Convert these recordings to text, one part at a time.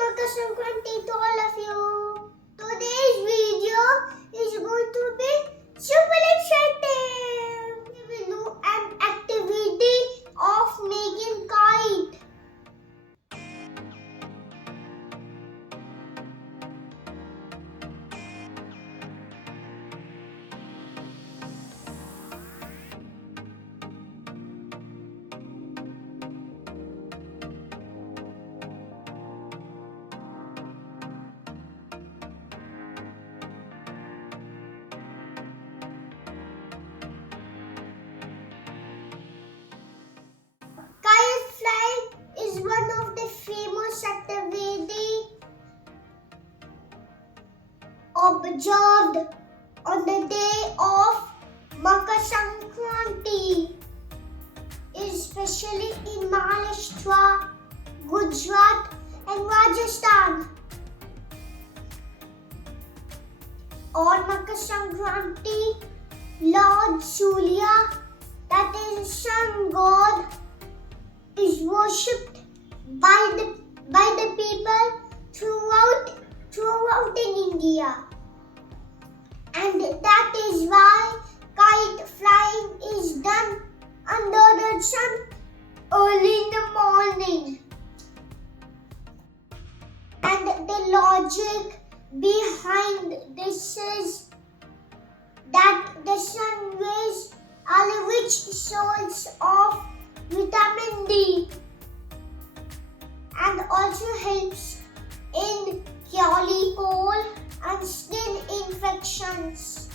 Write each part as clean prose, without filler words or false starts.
Makar Sankranti to all of you. Today's video is going to be super exciting. We will do an activity of making kite. Kite flying is one of the famous activities observed on the day of Makar Sankranti, especially in Maharashtra, Gujarat and Rajasthan. On Makar Sankranti, Lord Surya, that is sun god, is worshipped by the people throughout in India, and that is why kite flying is done under the sun early in the morning. And the logic behind this is that the sun rays are a rich source of vitamin D and also helps in curing cold and skin infections.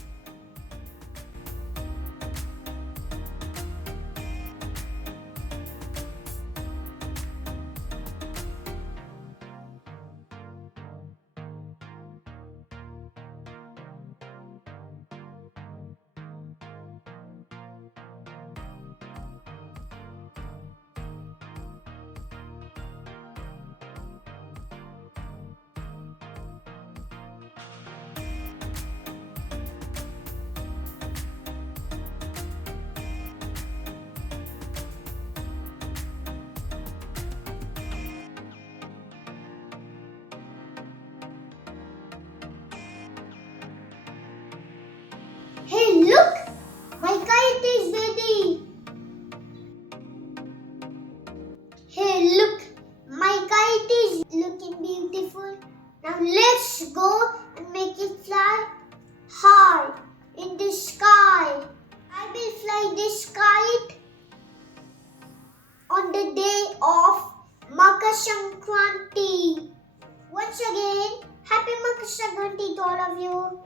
Hey, look! My kite is ready! Hey, look! My kite is looking beautiful. Now let's go and make it fly high in the sky. I will fly this kite on the day of Makar Sankranti. Once again, happy Makar Sankranti to all of you.